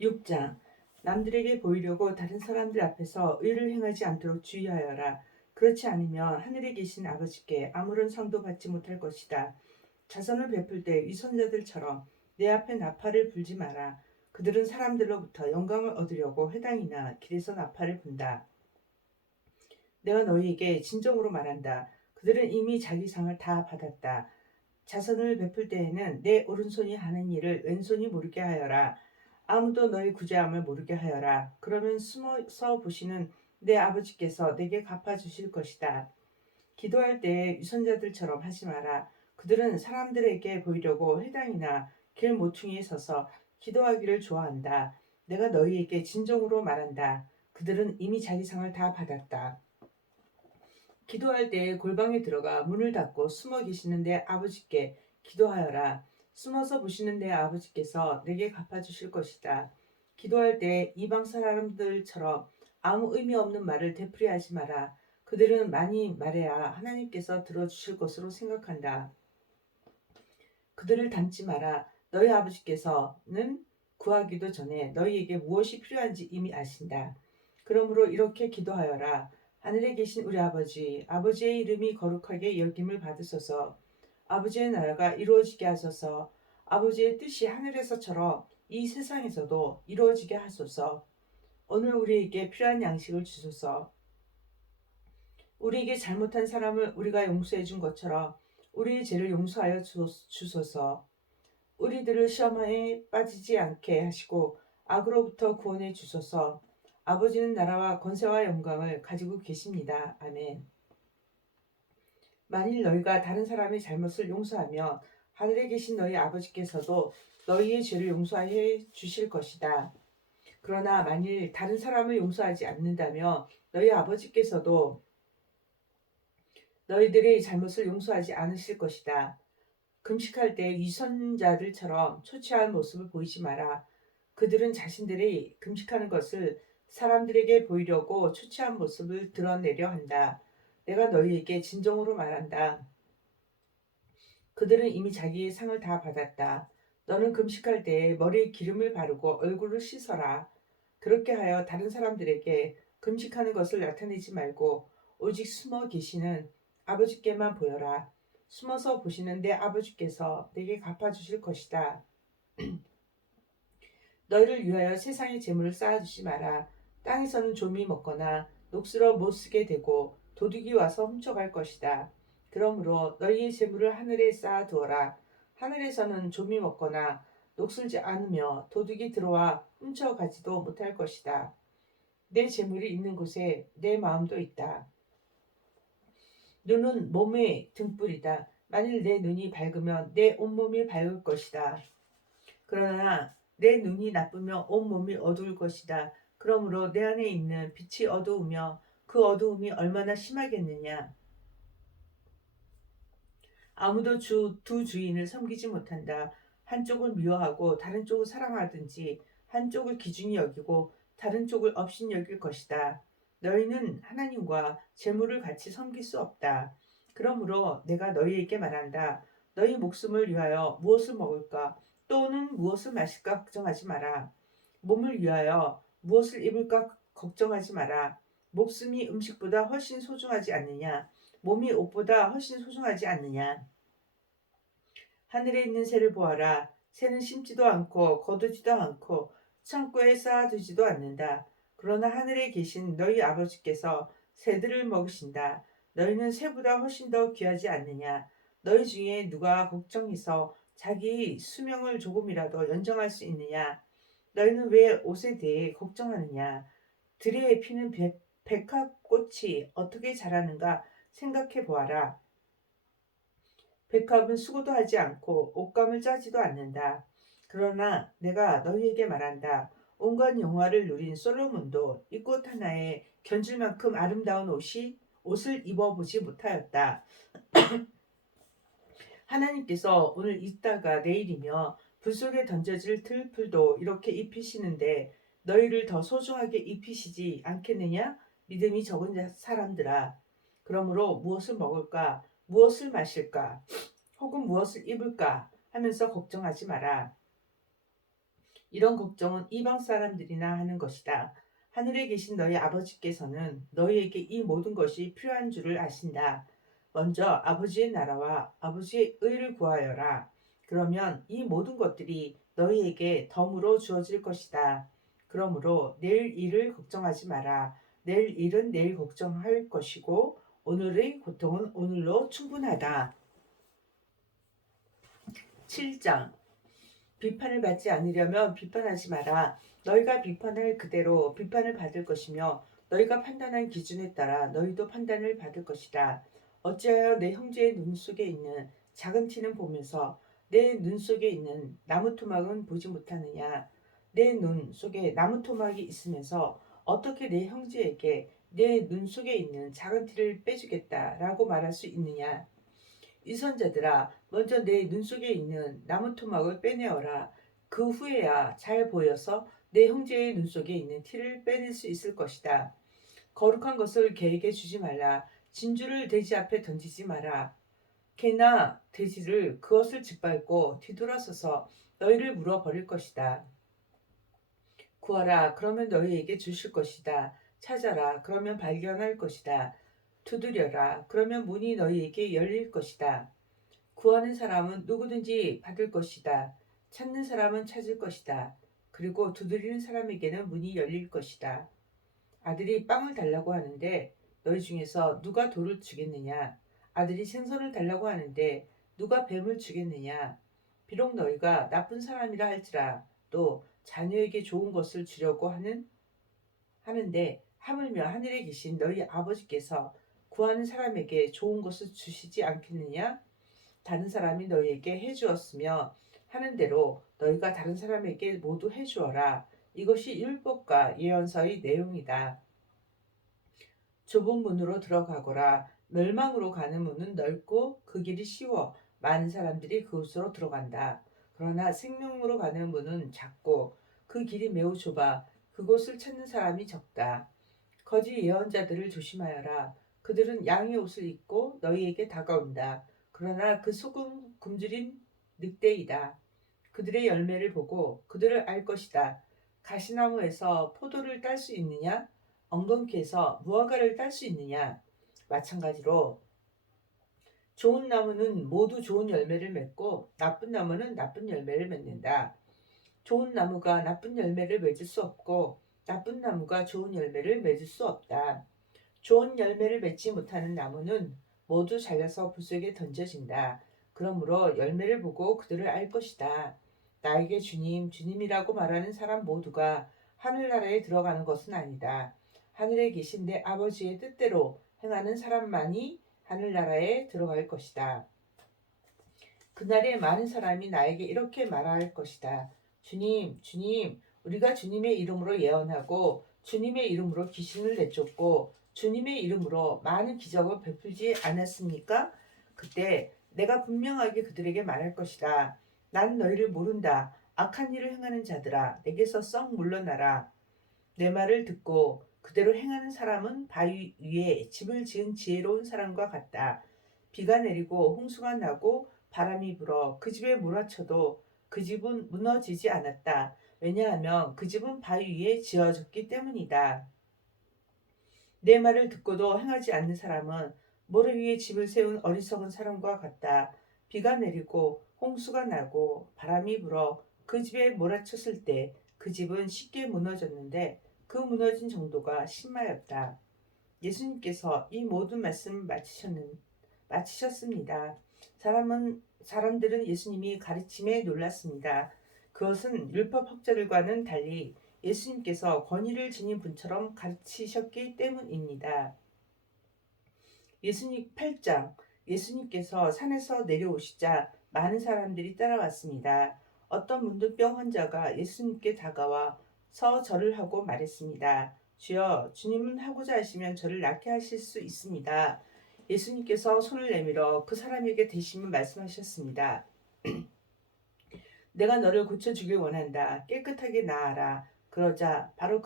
6장 남들에게 보이려고 다른 사람들 앞에서 의를 행하지 않도록 주의하여라. 그렇지 않으면 하늘에 계신 아버지께 아무런 상도 받지 못할 것이다. 자선을 베풀 때 위선자들처럼 내 앞에 나팔을 불지 마라. 그들은 사람들로부터 영광을 얻으려고 회당이나 길에서 나팔을 분다. 내가 너희에게 진정으로 말한다. 그들은 이미 자기 상을 다 받았다. 자선을 베풀 때에는 내 오른손이 하는 일을 왼손이 모르게 하여라. 아무도 너희 구제함을 모르게 하여라. 그러면 숨어서 보시는 내 아버지께서 내게 갚아주실 것이다. 기도할 때 유선자들처럼 하지 마라. 그들은 사람들에게 보이려고 회당이나 길 모퉁이에 서서 기도하기를 좋아한다. 내가 너희에게 진정으로 말한다. 그들은 이미 자기 상을 다 받았다. 기도할 때 골방에 들어가 문을 닫고 숨어 계시는 내 아버지께 기도하여라. 숨어서 보시는 내 아버지께서 내게 갚아주실 것이다. 기도할 때 이방 사람들처럼 아무 의미 없는 말을 되풀이하지 마라. 그들은 많이 말해야 하나님께서 들어주실 것으로 생각한다. 그들을 닮지 마라. 너희 아버지께서는 구하기도 전에 너희에게 무엇이 필요한지 이미 아신다. 그러므로 이렇게 기도하여라. 하늘에 계신 우리 아버지, 아버지의 이름이 거룩하게 여김을 받으소서. 아버지의 나라가 이루어지게 하소서. 아버지의 뜻이 하늘에서처럼 이 세상에서도 이루어지게 하소서. 오늘 우리에게 필요한 양식을 주소서. 우리에게 잘못한 사람을 우리가 용서해 준 것처럼 우리의 죄를 용서하여 주소서. 우리들을 시험에 빠지지 않게 하시고 악으로부터 구원해 주소서. 아버지는 나라와 권세와 영광을 가지고 계십니다. 아멘. 만일 너희가 다른 사람의 잘못을 용서하면 하늘에 계신 너희 아버지께서도 너희의 죄를 용서해 주실 것이다. 그러나 만일 다른 사람을 용서하지 않는다면 너희 아버지께서도 너희들의 잘못을 용서하지 않으실 것이다. 금식할 때 위선자들처럼 초췌한 모습을 보이지 마라. 그들은 자신들이 금식하는 것을 사람들에게 보이려고 초췌한 모습을 드러내려 한다. 내가 너희에게 진정으로 말한다. 그들은 이미 자기의 상을 다 받았다. 너는 금식할 때 머리에 기름을 바르고 얼굴을 씻어라. 그렇게 하여 다른 사람들에게 금식하는 것을 나타내지 말고 오직 숨어 계시는 아버지께만 보여라. 숨어서 보시는 내 아버지께서 내게 갚아주실 것이다. 너희를 위하여 세상의 재물을 쌓아두지 마라. 땅에서는 좀이 먹거나 녹슬어 못 쓰게 되고 도둑이 와서 훔쳐갈 것이다. 그러므로 너희의 재물을 하늘에 쌓아두어라. 하늘에서는 좀이 먹거나 녹슬지 않으며 도둑이 들어와 훔쳐가지도 못할 것이다. 내 재물이 있는 곳에 내 마음도 있다. 눈은 몸의 등불이다. 만일 내 눈이 밝으면 내 온몸이 밝을 것이다. 그러나 내 눈이 나쁘면 온몸이 어두울 것이다. 그러므로 내 안에 있는 빛이 어두우며 그 어두움이 얼마나 심하겠느냐. 아무도 두 주인을 섬기지 못한다. 한쪽을 미워하고 다른 쪽을 사랑하든지 한쪽을 기준히 여기고 다른 쪽을 업신 여길 것이다. 너희는 하나님과 재물을 같이 섬길 수 없다. 그러므로 내가 너희에게 말한다. 너희 목숨을 위하여 무엇을 먹을까 또는 무엇을 마실까 걱정하지 마라. 몸을 위하여 무엇을 입을까 걱정하지 마라. 목숨이 음식보다 훨씬 소중하지 않느냐? 몸이 옷보다 훨씬 소중하지 않느냐? 하늘에 있는 새를 보아라. 새는 심지도 않고 거두지도 않고 창고에 쌓아두지도 않는다. 그러나 하늘에 계신 너희 아버지께서 새들을 먹으신다. 너희는 새보다 훨씬 더 귀하지 않느냐? 너희 중에 누가 걱정해서 자기 수명을 조금이라도 연장할 수 있느냐? 너희는 왜 옷에 대해 걱정하느냐? 들에 피는 백합꽃이 어떻게 자라는가 생각해 보아라. 백합은 수고도 하지 않고 옷감을 짜지도 않는다. 그러나 내가 너희에게 말한다. 온갖 영화를 누린 솔로몬도 이 꽃 하나에 견줄 만큼 아름다운 옷을 입어보지 못하였다. 하나님께서 오늘 있다가 내일이며 불 속에 던져질 들풀도 이렇게 입히시는데 너희를 더 소중하게 입히시지 않겠느냐? 믿음이 적은 사람들아. 그러므로 무엇을 먹을까? 무엇을 마실까? 혹은 무엇을 입을까? 하면서 걱정하지 마라. 이런 걱정은 이방 사람들이나 하는 것이다. 하늘에 계신 너희 아버지께서는 너희에게 이 모든 것이 필요한 줄을 아신다. 먼저 아버지의 나라와 아버지의 의를 구하여라. 그러면 이 모든 것들이 너희에게 덤으로 주어질 것이다. 그러므로 내일 일을 걱정하지 마라. 내일 일은 내일 걱정할 것이고 오늘의 고통은 오늘로 충분하다. 7장 비판을 받지 않으려면 비판하지 마라. 너희가 비판할 그대로 비판을 받을 것이며 너희가 판단한 기준에 따라 너희도 판단을 받을 것이다. 어찌하여 내 형제의 눈 속에 있는 작은 티는 보면서 내 눈 속에 있는 나무 토막은 보지 못하느냐? 내 눈 속에 나무 토막이 있으면서 어떻게 내 형제에게 내 눈 속에 있는 작은 티를 빼주겠다라고 말할 수 있느냐? 이선자들아, 먼저 내 눈 속에 있는 나무 토막을 빼내어라. 그 후에야 잘 보여서 내 형제의 눈 속에 있는 티를 빼낼 수 있을 것이다. 거룩한 것을 개에게 주지 말라. 진주를 돼지 앞에 던지지 마라. 개나 돼지를 그것을 짓밟고 뒤돌아서서 너희를 물어버릴 것이다. 구하라, 그러면 너희에게 주실 것이다. 찾아라, 그러면 발견할 것이다. 두드려라, 그러면 문이 너희에게 열릴 것이다. 구하는 사람은 누구든지 받을 것이다. 찾는 사람은 찾을 것이다. 그리고 두드리는 사람에게는 문이 열릴 것이다. 아들이 빵을 달라고 하는데 너희 중에서 누가 돌을 주겠느냐? 아들이 생선을 달라고 하는데 누가 뱀을 주겠느냐? 비록 너희가 나쁜 사람이라 할지라 또 자녀에게 좋은 것을 주려고 하는데 하물며 하늘에 계신 너희 아버지께서 구하는 사람에게 좋은 것을 주시지 않겠느냐? 다른 사람이 너희에게 해주었으며 하는 대로 너희가 다른 사람에게 모두 해주어라. 이것이 율법과 예언서의 내용이다. 좁은 문으로 들어가거라. 멸망으로 가는 문은 넓고 그 길이 쉬워 많은 사람들이 그곳으로 들어간다. 그러나 생명으로 가는 문은 작고 그 길이 매우 좁아 그곳을 찾는 사람이 적다. 거짓 예언자들을 조심하여라. 그들은 양의 옷을 입고 너희에게 다가온다. 그러나 그 속은 굶주린 늑대이다. 그들의 열매를 보고 그들을 알 것이다. 가시나무에서 포도를 딸 수 있느냐? 엉겅퀴에서 무화과를 딸 수 있느냐? 마찬가지로 좋은 나무는 모두 좋은 열매를 맺고 나쁜 나무는 나쁜 열매를 맺는다. 좋은 나무가 나쁜 열매를 맺을 수 없고 나쁜 나무가 좋은 열매를 맺을 수 없다. 좋은 열매를 맺지 못하는 나무는 모두 잘려서 불 속에 던져진다. 그러므로 열매를 보고 그들을 알 것이다. 나에게 주님, 주님이라고 말하는 사람 모두가 하늘나라에 들어가는 것은 아니다. 하늘에 계신 내 아버지의 뜻대로 행하는 사람만이 하늘나라에 들어갈 것이다. 그날에 많은 사람이 나에게 이렇게 말할 것이다. 주님, 주님, 우리가 주님의 이름으로 예언하고 주님의 이름으로 귀신을 내쫓고 주님의 이름으로 많은 기적을 베풀지 않았습니까? 그때 내가 분명하게 그들에게 말할 것이다. 난 너희를 모른다. 악한 일을 행하는 자들아, 내게서 썩 물러나라. 내 말을 듣고 그대로 행하는 사람은 바위 위에 집을 지은 지혜로운 사람과 같다. 비가 내리고 홍수가 나고 바람이 불어 그 집에 몰아쳐도 그 집은 무너지지 않았다. 왜냐하면 그 집은 바위 위에 지어졌기 때문이다. 내 말을 듣고도 행하지 않는 사람은 모래 위에 집을 세운 어리석은 사람과 같다. 비가 내리고 홍수가 나고 바람이 불어 그 집에 몰아쳤을 때 그 집은 쉽게 무너졌는데 그 무너진 정도가 심하였다. 예수님께서 이 모든 말씀을 마치셨습니다. 사람들은 예수님이 가르침에 놀랐습니다. 그것은 율법 학자들과는 달리 예수님께서 권위를 지닌 분처럼 가르치셨기 때문입니다. 예수님 8장 예수님께서 산에서 내려오시자 많은 사람들이 따라왔습니다. 어떤 문둥병 환자가 예수님께 다가와서 절을 하고 말했습니다. 주여, 주님은 하고자 하시면 저를 낫게 하실 수 있습니다. 예수님께서 손을 내밀어 그 사람에게 대심을 말씀하셨습니다. 내가 너를 고쳐주길 원한다. 깨끗하게 나아라. 그러자 바로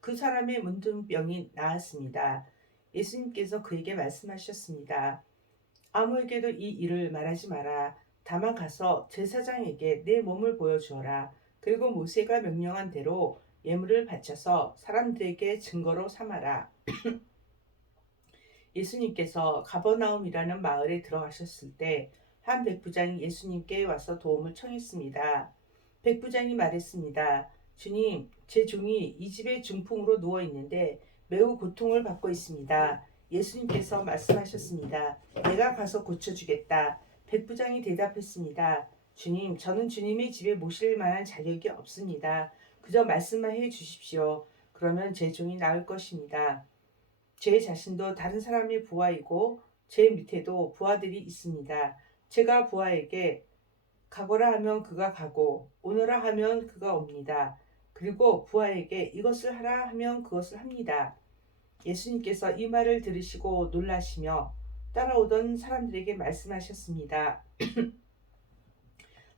그 사람의 문둥병이 나았습니다. 예수님께서 그에게 말씀하셨습니다. 아무에게도 이 일을 말하지 마라. 다만 가서 제사장에게 내 몸을 보여주어라. 그리고 모세가 명령한 대로 예물을 바쳐서 사람들에게 증거로 삼아라. 예수님께서 가버나움이라는 마을에 들어가셨을 때 한 백부장이 예수님께 와서 도움을 청했습니다. 백부장이 말했습니다. 주님, 제 종이 이 집에 중풍으로 누워 있는데 매우 고통을 받고 있습니다. 예수님께서 말씀하셨습니다. 내가 가서 고쳐주겠다. 백부장이 대답했습니다. 주님, 저는 주님의 집에 모실 만한 자격이 없습니다. 그저 말씀만 해 주십시오. 그러면 제 종이 나을 것입니다. 제 자신도 다른 사람의 부하이고 제 밑에도 부하들이 있습니다. 제가 부하에게 가거라 하면 그가 가고 오너라 하면 그가 옵니다. 그리고 부하에게 이것을 하라 하면 그것을 합니다. 예수님께서 이 말을 들으시고 놀라시며 따라오던 사람들에게 말씀하셨습니다.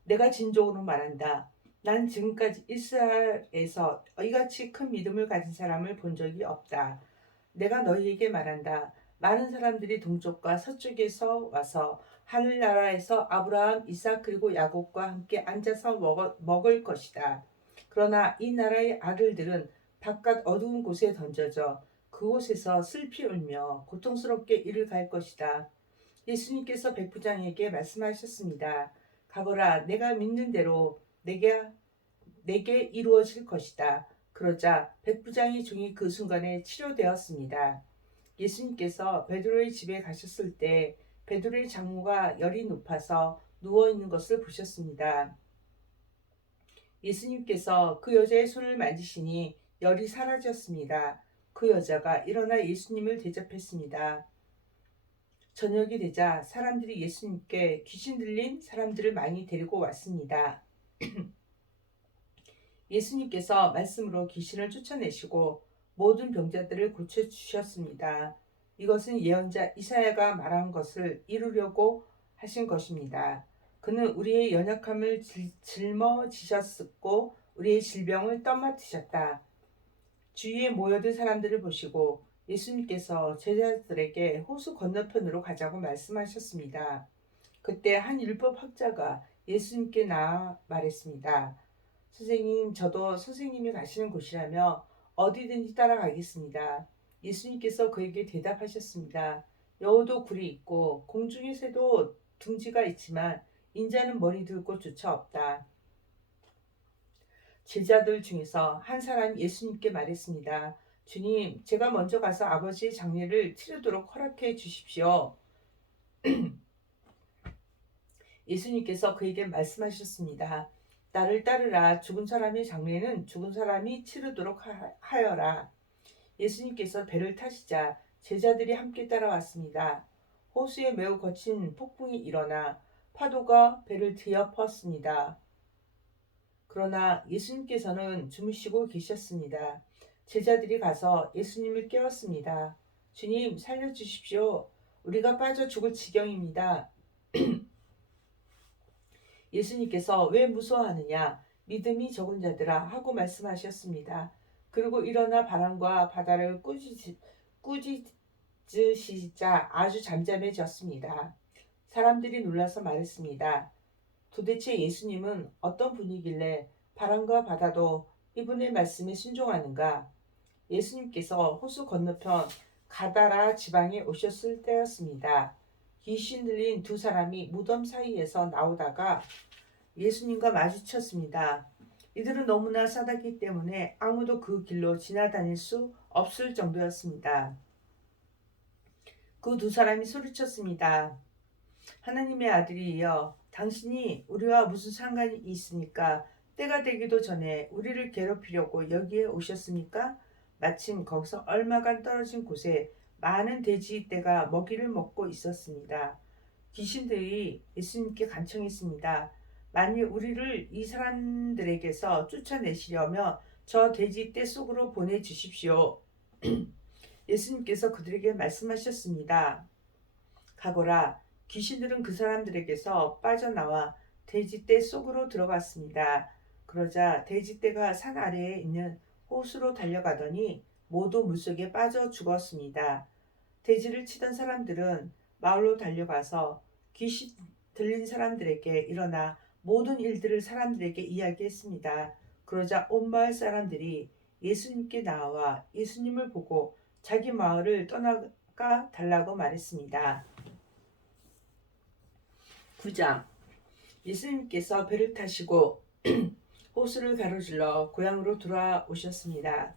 내가 진정으로 말한다. 난 지금까지 이스라엘에서 이같이 큰 믿음을 가진 사람을 본 적이 없다. 내가 너희에게 말한다. 많은 사람들이 동쪽과 서쪽에서 와서 하늘나라에서 아브라함, 이삭 그리고 야곱과 함께 앉아서 먹을 것이다. 그러나 이 나라의 아들들은 바깥 어두운 곳에 던져져 그곳에서 슬피 울며 고통스럽게 이를 갈 것이다. 예수님께서 백부장에게 말씀하셨습니다. 가거라, 내가 믿는 대로 내게 이루어질 것이다. 그러자 백부장의 종이 그 순간에 치료되었습니다. 예수님께서 베드로의 집에 가셨을 때 베드로의 장모가 열이 높아서 누워 있는 것을 보셨습니다. 예수님께서 그 여자의 손을 만지시니 열이 사라졌습니다. 그 여자가 일어나 예수님을 대접했습니다. 저녁이 되자 사람들이 예수님께 귀신 들린 사람들을 많이 데리고 왔습니다. 예수님께서 말씀으로 귀신을 쫓아내시고 모든 병자들을 고쳐주셨습니다. 이것은 예언자 이사야가 말한 것을 이루려고 하신 것입니다. 그는 우리의 연약함을 짊어지셨고 우리의 질병을 떠맡으셨다. 주위에 모여든 사람들을 보시고 예수님께서 제자들에게 호수 건너편으로 가자고 말씀하셨습니다. 그때 한 율법학자가 예수님께 나아 말했습니다. 선생님, 저도 선생님이 가시는 곳이라며 어디든지 따라가겠습니다. 예수님께서 그에게 대답하셨습니다. 여우도 굴이 있고 공중의 새도 둥지가 있지만 인자는 머리 둘 곳조차 없다. 제자들 중에서 한 사람이 예수님께 말했습니다. 주님, 제가 먼저 가서 아버지의 장례를 치르도록 허락해 주십시오. 예수님께서 그에게 말씀하셨습니다. 나를 따르라. 죽은 사람의 장례는 죽은 사람이 치르도록 하여라. 예수님께서 배를 타시자 제자들이 함께 따라왔습니다. 호수에 매우 거친 폭풍이 일어나 파도가 배를 뒤엎었습니다. 그러나 예수님께서는 주무시고 계셨습니다. 제자들이 가서 예수님을 깨웠습니다. 주님, 살려주십시오. 우리가 빠져 죽을 지경입니다. 예수님께서 왜 무서워하느냐? 믿음이 적은 자들아 하고 말씀하셨습니다. 그리고 일어나 바람과 바다를 꾸짖으시자 아주 잠잠해졌습니다. 사람들이 놀라서 말했습니다. 도대체 예수님은 어떤 분이길래 바람과 바다도 이분의 말씀에 순종하는가? 예수님께서 호수 건너편 가다라 지방에 오셨을 때였습니다. 귀신 들린 두 사람이 무덤 사이에서 나오다가 예수님과 마주쳤습니다. 이들은 너무나 싸다기 때문에 아무도 그 길로 지나다닐 수 없을 정도였습니다. 그 두 사람이 소리쳤습니다. 하나님의 아들이여, 당신이 우리와 무슨 상관이 있습니까? 때가 되기도 전에 우리를 괴롭히려고 여기에 오셨습니까? 마침 거기서 얼마간 떨어진 곳에 많은 돼지떼가 먹이를 먹고 있었습니다. 귀신들이 예수님께 간청했습니다. 만일 우리를 이 사람들에게서 쫓아내시려면 저 돼지떼 속으로 보내주십시오. 예수님께서 그들에게 말씀하셨습니다. 가거라. 귀신들은 그 사람들에게서 빠져나와 돼지떼 속으로 들어갔습니다. 그러자 돼지떼가 산 아래에 있는 호수로 달려가더니 모두 물속에 빠져 죽었습니다. 돼지를 치던 사람들은 마을로 달려가서 귀신 들린 사람들에게 일어나 모든 일들을 사람들에게 이야기했습니다. 그러자 온 마을 사람들이 예수님께 나와 예수님을 보고 자기 마을을 떠나가 달라고 말했습니다. 9장. 예수님께서 배를 타시고 호수를 가로질러 고향으로 돌아오셨습니다.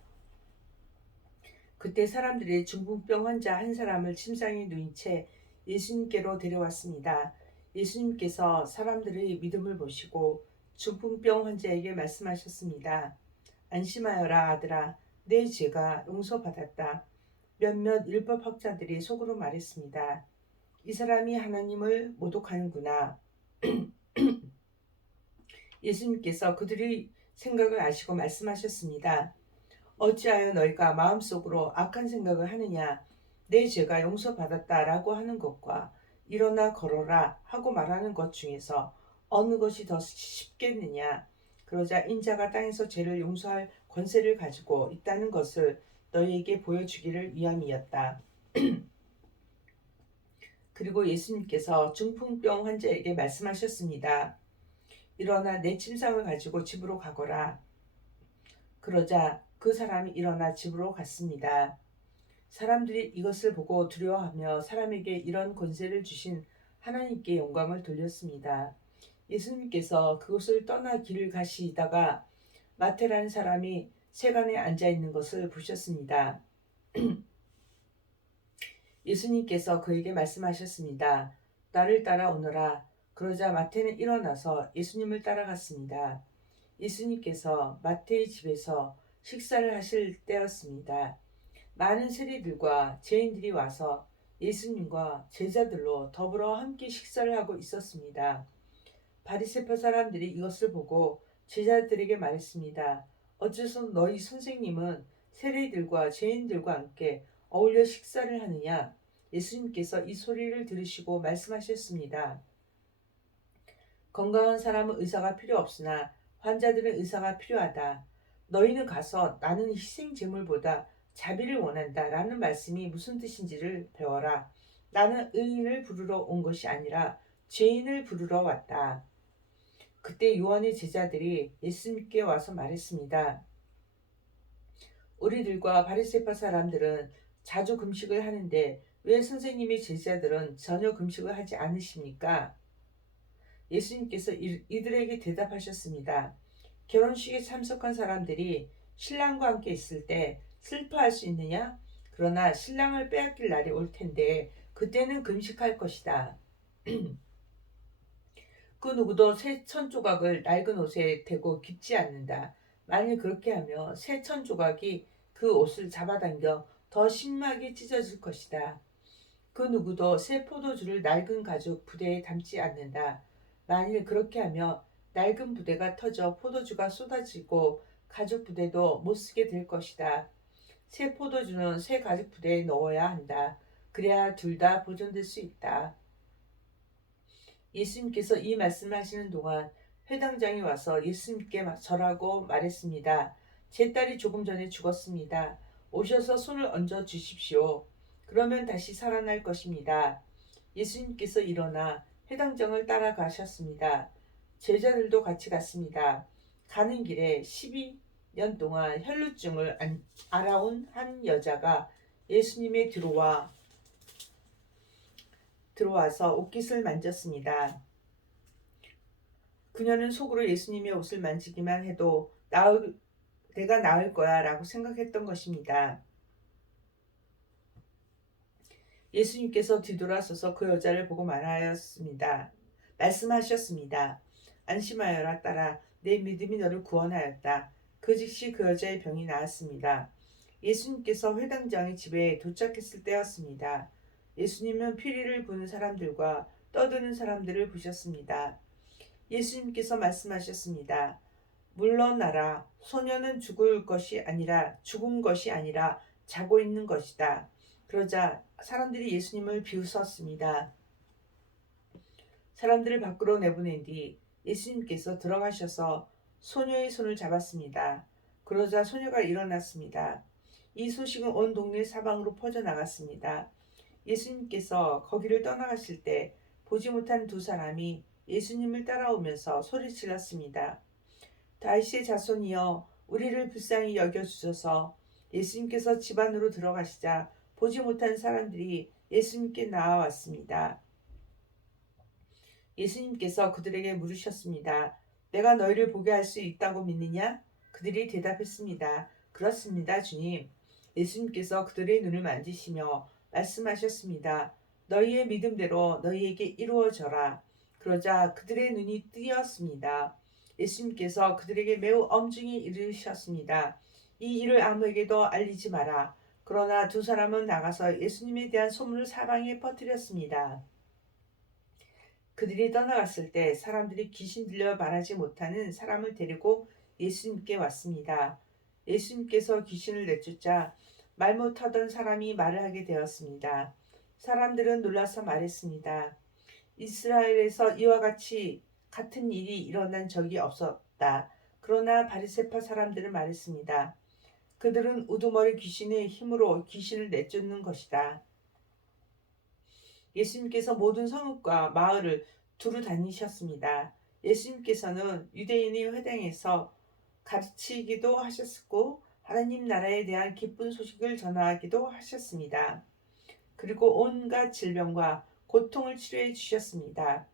그때 사람들이 중풍병 환자 한 사람을 침상에 누인 채 예수님께로 데려왔습니다. 예수님께서 사람들의 믿음을 보시고 중풍병 환자에게 말씀하셨습니다. 안심하여라 아들아, 내 죄가 용서받았다. 몇몇 율법학자들이 속으로 말했습니다. 이 사람이 하나님을 모독하는구나. 예수님께서 그들의 생각을 아시고 말씀하셨습니다. 어찌하여 너희가 마음속으로 악한 생각을 하느냐. 내 죄가 용서받았다라고 하는 것과 일어나 걸어라 하고 말하는 것 중에서 어느 것이 더 쉽겠느냐. 그러자 인자가 땅에서 죄를 용서할 권세를 가지고 있다는 것을 너희에게 보여주기를 위함이었다. 그리고 예수님께서 중풍병 환자에게 말씀하셨습니다. 일어나 내 침상을 가지고 집으로 가거라. 그러자 그 사람이 일어나 집으로 갔습니다. 사람들이 이것을 보고 두려워하며 사람에게 이런 권세를 주신 하나님께 영광을 돌렸습니다. 예수님께서 그곳을 떠나 길을 가시다가 마태라는 사람이 세간에 앉아 있는 것을 보셨습니다. 예수님께서 그에게 말씀하셨습니다. 나를 따라오너라. 그러자 마태는 일어나서 예수님을 따라갔습니다. 예수님께서 마태의 집에서 식사를 하실 때였습니다. 많은 세리들과 죄인들이 와서 예수님과 제자들로 더불어 함께 식사를 하고 있었습니다. 바리새파 사람들이 이것을 보고 제자들에게 말했습니다. 어째서 너희 선생님은 세리들과 죄인들과 함께 어울려 식사를 하느냐? 예수님께서 이 소리를 들으시고 말씀하셨습니다. 건강한 사람은 의사가 필요 없으나 환자들은 의사가 필요하다. 너희는 가서 나는 희생 제물보다 자비를 원한다 라는 말씀이 무슨 뜻인지를 배워라. 나는 의인을 부르러 온 것이 아니라 죄인을 부르러 왔다. 그때 요한의 제자들이 예수님께 와서 말했습니다. 우리들과 바리새파 사람들은 자주 금식을 하는데 왜 선생님의 제자들은 전혀 금식을 하지 않으십니까? 예수님께서 이들에게 대답하셨습니다. 결혼식에 참석한 사람들이 신랑과 함께 있을 때 슬퍼할 수 있느냐? 그러나 신랑을 빼앗길 날이 올 텐데 그때는 금식할 것이다. 그 누구도 새 천 조각을 낡은 옷에 대고 깁지 않는다. 만일 그렇게 하며 새 천 조각이 그 옷을 잡아당겨 더 심하게 찢어질 것이다. 그 누구도 새 포도주를 낡은 가죽 부대에 담지 않는다. 만일 그렇게 하며 낡은 부대가 터져 포도주가 쏟아지고 가죽 부대도 못 쓰게 될 것이다. 새 포도주는 새 가죽 부대에 넣어야 한다. 그래야 둘 다 보존될 수 있다. 예수님께서 이 말씀을 하시는 동안 회당장이 와서 예수님께 절하고 말했습니다. 제 딸이 조금 전에 죽었습니다. 오셔서 손을 얹어 주십시오. 그러면 다시 살아날 것입니다. 예수님께서 일어나 회당장을 따라가셨습니다. 제자들도 같이 갔습니다. 가는 길에 12년 동안 혈루증을 알아온 한 여자가 예수님의 들어와서 옷깃을 만졌습니다. 그녀는 속으로 예수님의 옷을 만지기만 해도 내가 나을 거야 라고 생각했던 것입니다. 예수님께서 뒤돌아서서 그 여자를 보고 말씀하셨습니다. 안심하여라 딸아, 내 믿음이 너를 구원하였다. 그 즉시 그 여자의 병이 나았습니다. 예수님께서 회당장의 집에 도착했을 때였습니다. 예수님은 피리를 부는 사람들과 떠드는 사람들을 보셨습니다. 예수님께서 말씀하셨습니다. 물러나라. 소녀는 죽은 것이 아니라 자고 있는 것이다. 그러자 사람들이 예수님을 비웃었습니다. 사람들을 밖으로 내보낸 뒤 예수님께서 들어가셔서 소녀의 손을 잡았습니다. 그러자 소녀가 일어났습니다. 이 소식은 온 동네 사방으로 퍼져나갔습니다. 예수님께서 거기를 떠나가실 때 보지 못한 두 사람이 예수님을 따라오면서 소리질렀습니다. 다윗의 자손이여 우리를 불쌍히 여겨주소서. 예수님께서 집 안으로 들어가시자 보지 못한 사람들이 예수님께 나아왔습니다. 예수님께서 그들에게 물으셨습니다. 내가 너희를 보게 할 수 있다고 믿느냐? 그들이 대답했습니다. 그렇습니다, 주님. 예수님께서 그들의 눈을 만지시며 말씀하셨습니다. 너희의 믿음대로 너희에게 이루어져라. 그러자 그들의 눈이 뜨였습니다. 예수님께서 그들에게 매우 엄중히 이르셨습니다. 이 일을 아무에게도 알리지 마라. 그러나 두 사람은 나가서 예수님에 대한 소문을 사방에 퍼뜨렸습니다. 그들이 떠나갔을 때 사람들이 귀신 들려 말하지 못하는 사람을 데리고 예수님께 왔습니다. 예수님께서 귀신을 내쫓자 말 못하던 사람이 말을 하게 되었습니다. 사람들은 놀라서 말했습니다. 이스라엘에서 이와 같은 일이 일어난 적이 없었다. 그러나 바리새파 사람들은 말했습니다. 그들은 우두머리 귀신의 힘으로 귀신을 내쫓는 것이다. 예수님께서 모든 성읍과 마을을 두루 다니셨습니다. 예수님께서는 유대인의 회당에서 가르치기도 하셨고 하나님 나라에 대한 기쁜 소식을 전하기도 하셨습니다. 그리고 온갖 질병과 고통을 치료해 주셨습니다.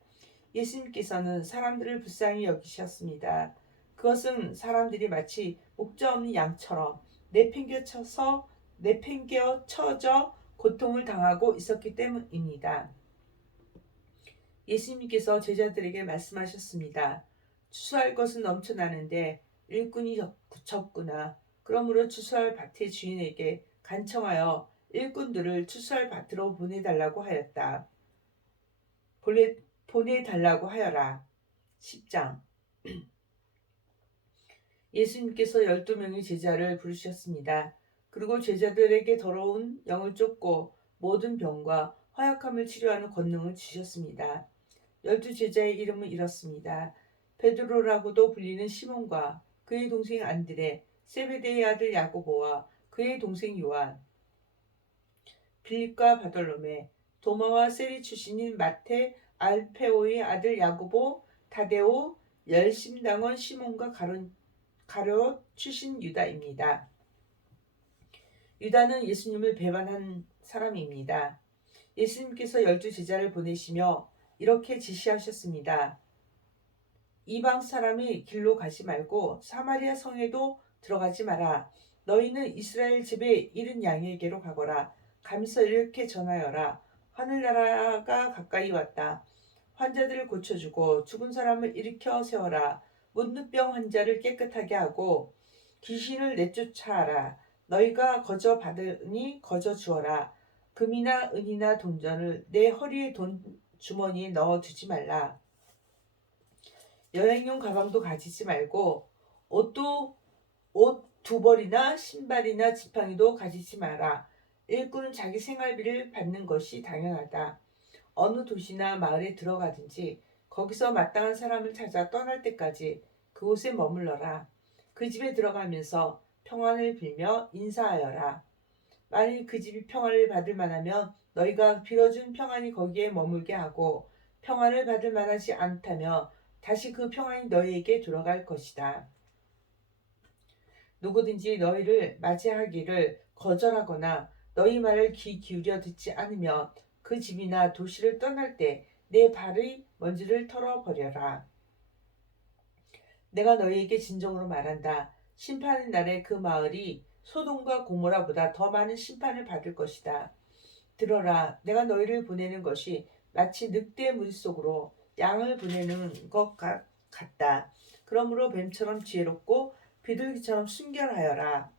예수님께서는 사람들을 불쌍히 여기셨습니다. 그것은 사람들이 마치 목자 없는 양처럼 내팽개쳐져 고통을 당하고 있었기 때문입니다. 예수님께서 제자들에게 말씀하셨습니다. 추수할 것은 넘쳐나는데 일꾼이 적구나. 그러므로 추수할 밭의 주인에게 간청하여 일꾼들을 추수할 밭으로 보내달라고 하여라. 10장. 예수님께서 12명의 제자를 부르셨습니다. 그리고 제자들에게 더러운 영을 쫓고 모든 병과 허약함을 치료하는 권능을 주셨습니다. 12제자의 이름은 이렇습니다. 베드로라고도 불리는 시몬과 그의 동생 안드레, 세베대의 아들 야고보와 그의 동생 요한, 빌립과 바돌로메, 도마와 세리 출신인 마테, 알페오의 아들 야고보, 다데오, 열심당원 시몬과 가룟 출신 유다입니다. 유다는 예수님을 배반한 사람입니다. 예수님께서 12제자를 보내시며 이렇게 지시하셨습니다. 이방 사람이 길로 가지 말고 사마리아 성에도 들어가지 마라. 너희는 이스라엘 집에 잃은 양에게로 가거라. 가면서 이렇게 전하여라. 하늘나라가 가까이 왔다. 환자들을 고쳐주고 죽은 사람을 일으켜 세워라. 문둥병 환자를 깨끗하게 하고 귀신을 내쫓아하라. 너희가 거저 받으니 거저 주어라. 금이나 은이나 동전을 내 허리의 돈 주머니에 넣어두지 말라. 여행용 가방도 가지지 말고 옷 두 벌이나 신발이나 지팡이도 가지지 마라. 일꾼은 자기 생활비를 받는 것이 당연하다. 어느 도시나 마을에 들어가든지 거기서 마땅한 사람을 찾아 떠날 때까지 그곳에 머물러라. 그 집에 들어가면서 평안을 빌며 인사하여라. 만일 그 집이 평안을 받을 만하면 너희가 빌어준 평안이 거기에 머물게 하고 평안을 받을 만하지 않다면 다시 그 평안이 너희에게 돌아갈 것이다. 누구든지 너희를 맞이하기를 거절하거나 너희 말을 귀 기울여 듣지 않으면 그 집이나 도시를 떠날 때 내 발의 먼지를 털어버려라. 내가 너희에게 진정으로 말한다. 심판의 날에 그 마을이 소돔과 고모라보다 더 많은 심판을 받을 것이다. 들어라. 내가 너희를 보내는 것이 마치 늑대 무리 속으로 양을 보내는 것 같다. 그러므로 뱀처럼 지혜롭고 비둘기처럼 순결하여라.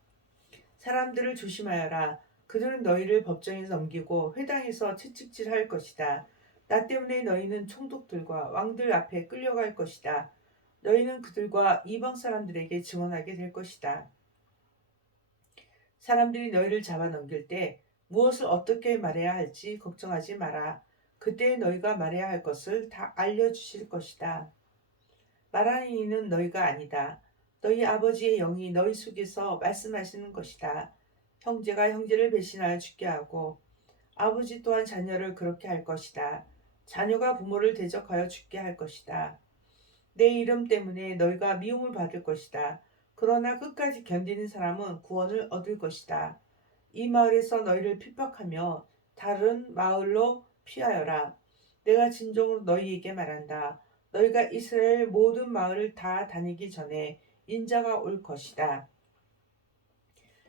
사람들을 조심하여라. 그들은 너희를 법정에 넘기고 회당에서 채찍질할 것이다. 나 때문에 너희는 총독들과 왕들 앞에 끌려갈 것이다. 너희는 그들과 이방 사람들에게 증언하게 될 것이다. 사람들이 너희를 잡아넘길 때 무엇을 어떻게 말해야 할지 걱정하지 마라. 그때 너희가 말해야 할 것을 다 알려주실 것이다. 말하는 이는 너희가 아니다. 너희 아버지의 영이 너희 속에서 말씀하시는 것이다. 형제가 형제를 배신하여 죽게 하고 아버지 또한 자녀를 그렇게 할 것이다. 자녀가 부모를 대적하여 죽게 할 것이다. 내 이름 때문에 너희가 미움을 받을 것이다. 그러나 끝까지 견디는 사람은 구원을 얻을 것이다. 이 마을에서 너희를 핍박하며 다른 마을로 피하여라. 내가 진정으로 너희에게 말한다. 너희가 이스라엘 모든 마을을 다 다니기 전에 인자가 올 것이다.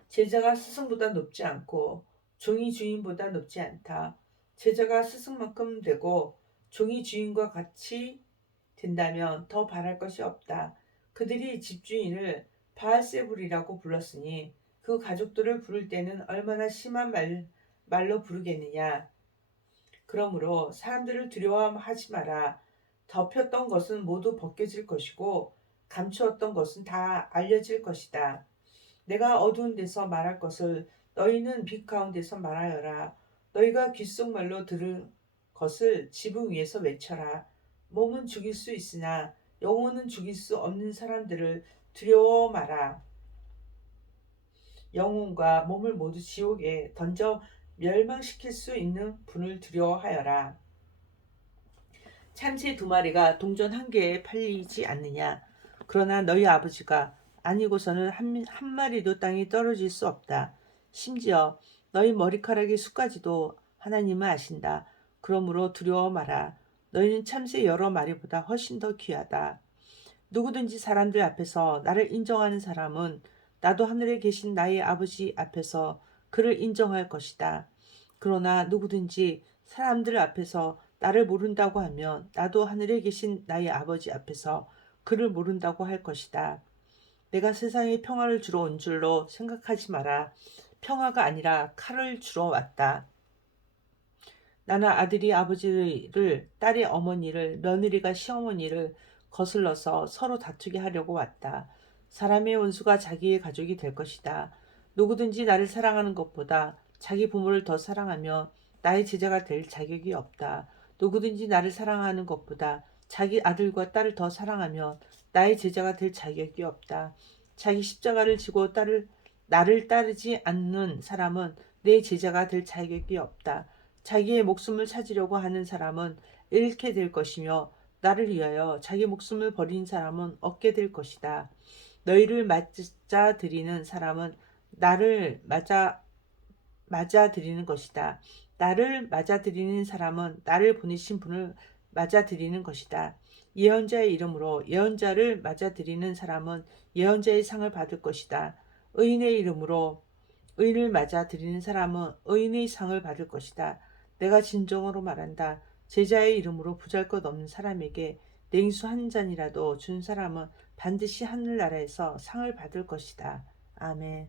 제자가 스승보다 높지 않고 종이 주인보다 높지 않다. 제자가 스승만큼 되고 종이 주인과 같이 된다면 더 바랄 것이 없다. 그들이 집주인을 바알세불이라고 불렀으니 그 가족들을 부를 때는 얼마나 심한 말로 부르겠느냐. 그러므로 사람들을 두려워하지 마라. 덮였던 것은 모두 벗겨질 것이고 감추었던 것은 다 알려질 것이다. 내가 어두운 데서 말할 것을 너희는 빛 가운데서 말하여라. 너희가 귓속말로 들을 것을 지붕 위에서 외쳐라. 몸은 죽일 수 있으나 영혼은 죽일 수 없는 사람들을 두려워 마라. 영혼과 몸을 모두 지옥에 던져 멸망시킬 수 있는 분을 두려워하여라. 참새 2마리가 동전 1개에 팔리지 않느냐. 그러나 너희 아버지가 아니고서는 한 마리도 땅에 떨어질 수 없다. 심지어 너희 머리카락의 수까지도 하나님은 아신다. 그러므로 두려워 마라. 너희는 참새 여러 마리보다 훨씬 더 귀하다. 누구든지 사람들 앞에서 나를 인정하는 사람은 나도 하늘에 계신 나의 아버지 앞에서 그를 인정할 것이다. 그러나 누구든지 사람들 앞에서 나를 모른다고 하면 나도 하늘에 계신 나의 아버지 앞에서 그를 모른다고 할 것이다. 내가 세상에 평화를 주러 온 줄로 생각하지 마라. 평화가 아니라 칼을 주러 왔다. 나는 아들이 아버지를, 딸이 어머니를, 며느리가 시어머니를 거슬러서 서로 다투게 하려고 왔다. 사람의 원수가 자기의 가족이 될 것이다. 누구든지 나를 사랑하는 것보다 자기 부모를 더 사랑하며 나의 제자가 될 자격이 없다. 누구든지 나를 사랑하는 것보다 자기 아들과 딸을 더 사랑하며 나의 제자가 될 자격이 없다. 자기 십자가를 지고 나를 따르지 않는 사람은 내 제자가 될 자격이 없다. 자기의 목숨을 찾으려고 하는 사람은 잃게 될 것이며 나를 위하여 자기 목숨을 버린 사람은 얻게 될 것이다. 너희를 맞아들이는 사람은 나를 맞아들이는 것이다. 나를 맞아들이는 사람은 나를 보내신 분을 맞아들이는 것이다. 예언자의 이름으로 예언자를 맞아들이는 사람은 예언자의 상을 받을 것이다. 의인의 이름으로 의인을 맞아들이는 사람은 의인의 상을 받을 것이다. 내가 진정으로 말한다. 제자의 이름으로 보잘것없는 사람에게 냉수 한 잔이라도 준 사람은 반드시 하늘나라에서 상을 받을 것이다. 아멘.